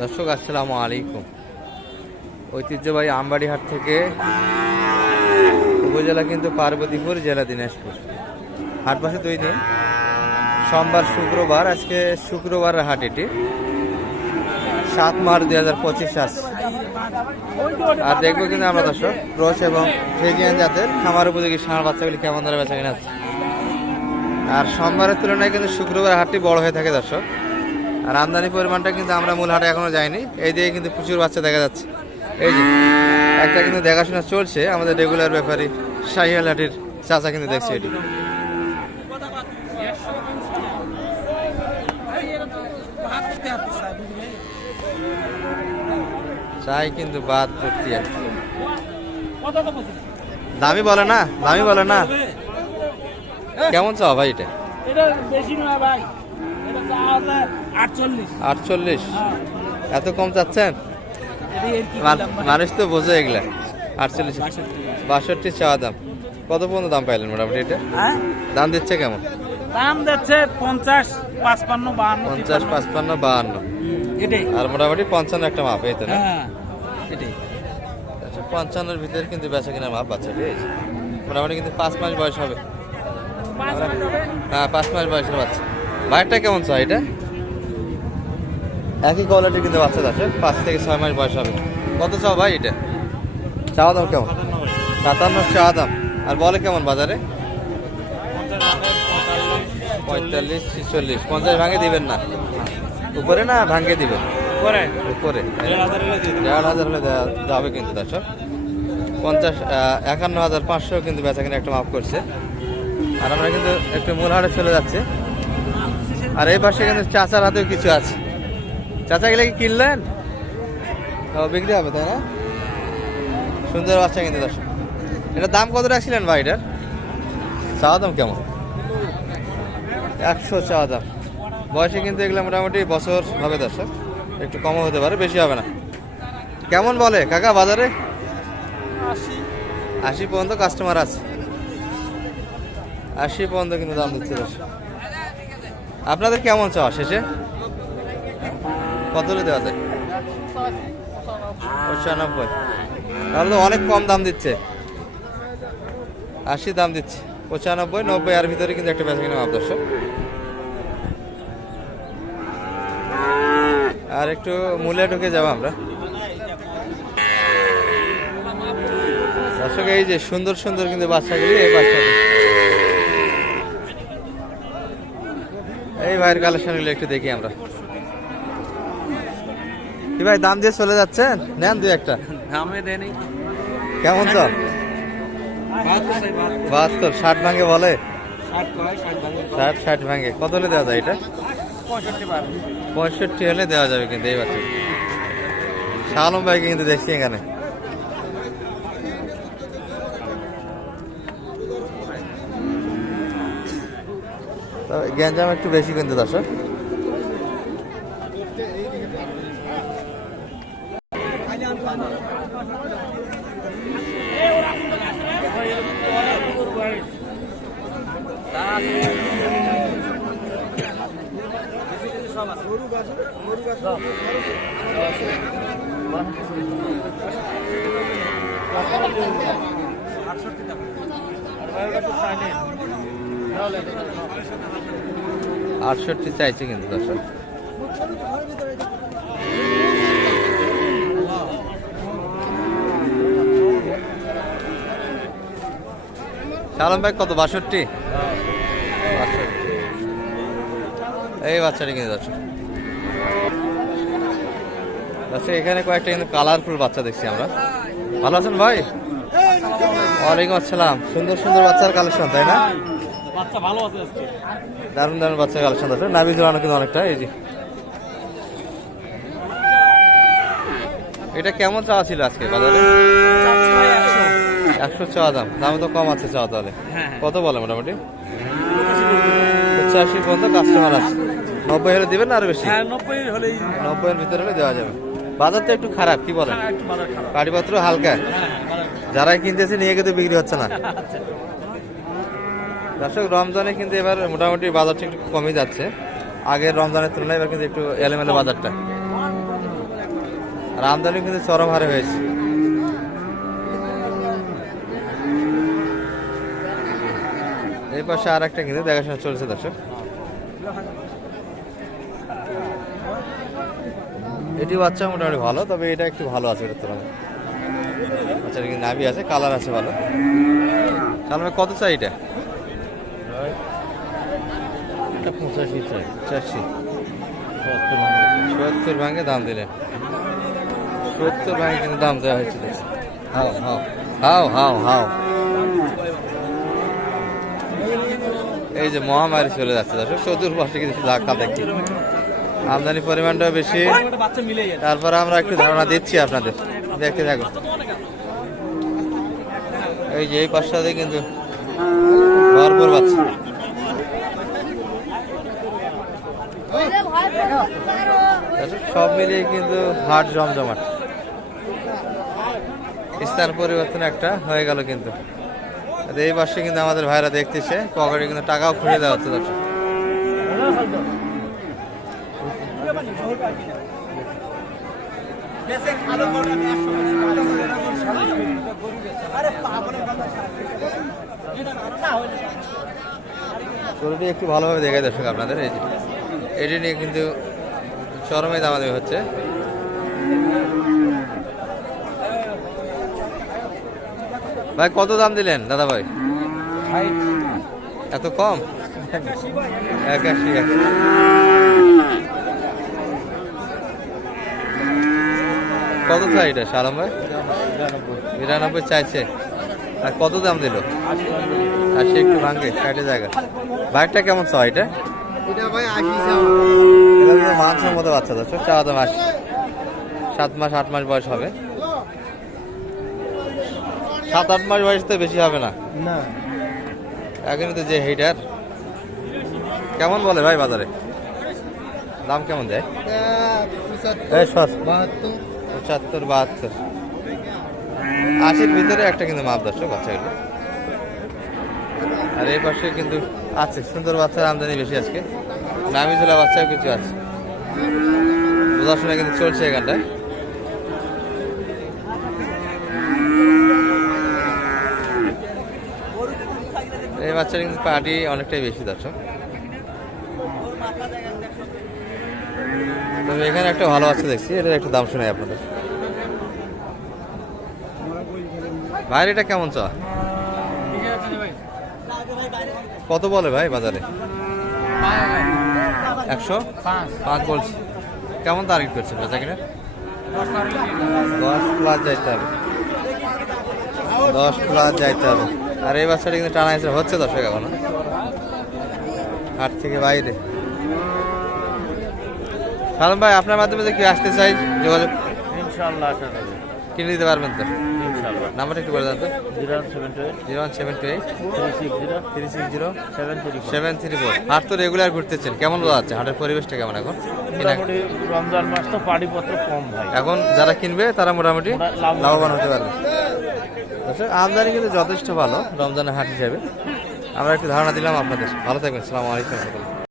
দর্শক, আসসালামু আলাইকুম। ঐতিহ্যবাহী আমবাড়িহাট থেকে উপজেলা কিন্তু পার্বতীপুর, জেলা দিনাজপুর। হাট বসে দুই দিন সোমবার, শুক্রবার, আজকে শুক্রবার হাট এটি। সাত মার্চ দুই হাজার পঁচিশ আসছে আর দেখব কিন্তু আমরা দর্শক ক্রস এবং ফ্রেজিয়ান জাতের খামার উপযোগী ষাঁড় বাচ্চাগুলি কেমন ধরে বেচা কিনা হচ্ছে। আর সোমবারের তুলনায় কিন্তু শুক্রবার হাটটি বড় হয়ে থাকে দর্শক। আর আমদানি পরিমাণটা কিন্তু আমরা মূল হাটে এখনও যাইনি। এই দিকে কিন্তু প্রচুর বাচ্চা দেখা যাচ্ছে। এই যে একটা কিন্তু দেখাশোনা চলছে আমাদের রেগুলার ব্যাপারী শাহিয়াল হাটির চাচা কিন্তু দেখছে এটি। চাই কিন্তু বাদ আছে দামি বলে না দামি বলে না। কেমন চাও ভাই এটা? এটা বেশি নয় ভাই। আটচল্লিশ। আটচল্লিশ। এত কম চাচ্ছেন। মানুষ তো বোঝে এগুলা। আটচল্লিশ। বাষট্টি। চাওয়া দাম। কত পর্যন্ত দাম পাইলেন মোটামুটি এটা? হ্যাঁ? দাম দিচ্ছে কেমন? দাম যাচ্ছে পঞ্চাশ পাঁচপান্ন বাহান্ন পঞ্চাশ পাঁচপান্ন বাহান্ন। আর মোটামুটি পঞ্চান্ন একটা মাপ এই তো না? হ্যাঁ আচ্ছা, পঞ্চান্নর ভিতরে কিন্তু বেচা কিনা মাপ বাচ্চা মোটামুটি কিন্তু পাঁচ মাস বয়স হবে। হবে। হ্যাঁ পাঁচ মাস বয়সের বাচ্চা। বাইরটা কেমন চাই এটা? একই কোয়ালিটি কিন্তু বাচ্চা আছে পাঁচ থেকে ছয় মাস বয়স হবে। কত চাও ভাই এটা? চাওয়া দাম কেমন? সাতান্ন চাওয়া দাম। আর বলে কেমন বাজারে? পঁয়তাল্লিশ ছিচল্লিশ। পঞ্চাশ ভাঙে দিবেন না? উপরে না ভাঙে দিবেন উপরে? দেড় হাজার হলে যাবে কিন্তু দর্শক। পঞ্চাশ একান্ন হাজার পাঁচশো কিন্তু বেচা কিনা একটা মাফ করছে। আর আমরা কিন্তু একটু মূল হাটে চলে যাচ্ছে। আর এই পাশে কিন্তু চাচার হাতেও কিছু আছে। চাচা গেলে কি কিনলেন? বিক্রি হবে তাই না? সুন্দর বাচ্চা কিন্তু দর্শক। এটা দাম কত রাখছিলেন ভাই এটার? চাওয়া দাম কেমন? একশো চাওয়া দাম। বয়সে কিন্তু এগুলো মোটামুটি বছর হবে দর্শক। একটু কমও হতে পারে বেশি হবে না। কেমন বলে কাকা বাজারে? আশি। পর্যন্ত কাস্টমার আছে। আশি পর্যন্ত কিন্তু দাম দিচ্ছে দর্শক। আপনাদের কেমন চাওয়া শেষে? কত দেওয়া যায়? পঁচানব্বই। তাহলে অনেক কম দাম দিচ্ছে। আশি দাম দিচ্ছে। পঁচানব্বই, নব্বই আর ভিতরে কিন্তু একটা বেচা কিনা মাপ দর্শক। আর একটু মূল্যে ঢুকে যাব আমরা। দর্শক, এই যে সুন্দর সুন্দর কিন্তু বাচ্চাগুলি এই বাচ্চাগুলি এই ভাইয়ের কালেকশনগুলো একটু দেখি আমরা। কি ভাই দাম দিয়ে চলে যাচ্ছেন? নেন দুই একটা। দামে দেয় কেমন তো? বাহাত্তর ষাট ভাঙে বলে? ষাট ষাট ভাঙে। কত হলে দেওয়া যায় এটা? পঁয়ষট্টি হলে দেওয়া যাবে কিন্তু এই বাচ্চা শাহ ভাইকে কিন্তু দেখছি এখানে। গ্যাঞ্জাম একটু বেশি কিন্তু দর্শক। আটষট্টি চাইছে কিন্তু দর্শক। শালম ভাই, কত? বাষট্টি? এই বাচ্চাটি কিন্তু দর্শক। দর্শক, এখানে কয়েকটা কিন্তু কালারফুল বাচ্চা দেখছি আমরা। ভালো আছেন ভাই? ওয়ালাইকুম আসসালাম। সুন্দর সুন্দর বাচ্চার কালেকশন তাই না? বাচ্চা ভালো আছে আজকে। দারুণ দারুণ বাচ্চা কালেকশন আছে। নাবি জোড়ানো কিন্তু অনেকটা এই যে। এটা কেমন চাওয়া ছিল আজকে বাজারে? একশো চাওয়া দাম। দামে তো কম আছে চাওয়া তাহলে। হ্যাঁ। কত বলে মোটামুটি? পঁচাশি পর্যন্ত কাস্টমার আছে। নব্বই হলে দিবেন না আরও বেশি? হ্যাঁ নব্বই নব্বই এর ভিতরে হলে দেওয়া যাবে। বাজার তো একটু খারাপ কি বলেন? একটু কাটিপত্র হালকা। হ্যাঁ যারাই কিনতেছে নিয়ে কিন্তু বিক্রি হচ্ছে না। দর্শক, রমজানে কিন্তু এবার মোটামুটি বাজারটা একটু কমই যাচ্ছে। আগের রমজানের তুলনায় এবার কিন্তু একটু এলোমেলো বাজারটা। আর আমদানি কিন্তু চরম হারে হয়েছে। এই পাশে আর একটা কিন্তু দেখাশোনা চলছে দর্শক। এটি বাচ্চা মোটামুটি ভালো, তবে এটা একটু ভালো আছে এটার তুলনায়। কিন্তু নাভি আছে, কালার আছে ভালো। তাহলে কত চাই এটা? এটা পঁচাশি চাই। চারশি। সত্তর ভাঙে দাম দিলেন সত্তর ভাঙে কিন্তু দাম দেওয়া হয়েছে দেখছি। হাও হাও হাও হাও হাও। এই যে মহামারী চলে যাচ্ছে, দর্শক চতুর পাশে কিন্তু ধাক্কা দেখি। আমদানি পরিমাণটাও বেশি। তারপরে আমরা একটু ধারণা দিচ্ছি আপনাদের। দেখতে থাকুন। এই যে এই পাশটাতে কিন্তু ভরপুর বাচ্চা দর্শক, সব মিলিয়ে কিন্তু হাট জমজমাট। স্থান পরিবর্তন একটা হয়ে গেল কিন্তু। এই পাশে কিন্তু আমাদের ভাইরা দেখতেছে, পকেটে কিন্তু টাকাও খুঁজে দেওয়া হচ্ছে গরুটি একটু ভালোভাবে দেখে দর্শক আপনাদের, এই যে। এটি নিয়ে কিন্তু চরমে দামাদামি হচ্ছে। ভাই, কত দাম দিলেন, দাদা ভাই? এত কম। কত চাই এটা সালাম ভাই? বিরানব্বই চাইছে। আর কত দাম দিল? সে একটু ভাঙবে জায়গা। বাইকটা কেমন চাও এটা? এটা ভাই আশি এটা বাচ্চা চাওয়া দাম আশি। সাত মাস আট মাস বয়স হবে। সাত আট মাস বয়স তো বেশি হবে না। না। এখন তো যে হেইটার কেমন বলে ভাই বাজারে? দাম কেমন দেয় বাহাত্তর। পঁচাত্তর বাহাত্তর। আশির ভিতরে একটা কিন্তু মাপ দর্শক বাচ্চাগুলো? আর এই পাশে কিন্তু আছে, সুন্দর বাচ্চার আমদানি বেশি আজকে। নামি ঝোলা বাচ্চাও কিছু আছে। বোঝাশোনা কিন্তু চলছে এখানটায় এই বাচ্চার কিন্তু পার্টি অনেকটাই বেশি, দর্শক। তবে এখানে একটা ভালো বাচ্চা দেখছি। এটার একটু দাম শোনাই আপনাদের। ভাইয়ের এটা কেমন চা? কত বলে ভাই বাজারে? একশো? পাঁচ বলছি। কেমন টার্গেট করছে বেচা কিনে দশ প্লাস যাইতে হবে। দশ প্লাস যাইতে হবে। আর এই বাচ্চাটা কিন্তু টানা হিসেবে হচ্ছে দর্শক এখনও। হাট থেকে বাইরে। সালম ভাই আপনার মাধ্যমে যে কি আসতে চাই যোগাযোগ করি। কিনে দিতে পারবেন তো? নাম্বারটা একটু বলে দেন তো। Zero seven two eight. Zero one seven two eight. Three six zero. Three six zero. Seven three seven three four. হাট তো রেগুলার ঘুরতেছেন। কেমন যাচ্ছে হাটের পরিবেশটা কেমন এখন? রমজান মাস তো পাড়িপত্র কম ভাই। এখন যারা কিনবে তারা মোটামুটি লাভবান হতে পারবে। আমদানি কিন্তু যথেষ্ট ভালো রমজানের হাট হিসাবে। আমরা একটু ধারণা দিলাম আপনাদের। ভালো থাকবেন। সালাম আলাইকুম। রহমতুল্লাহ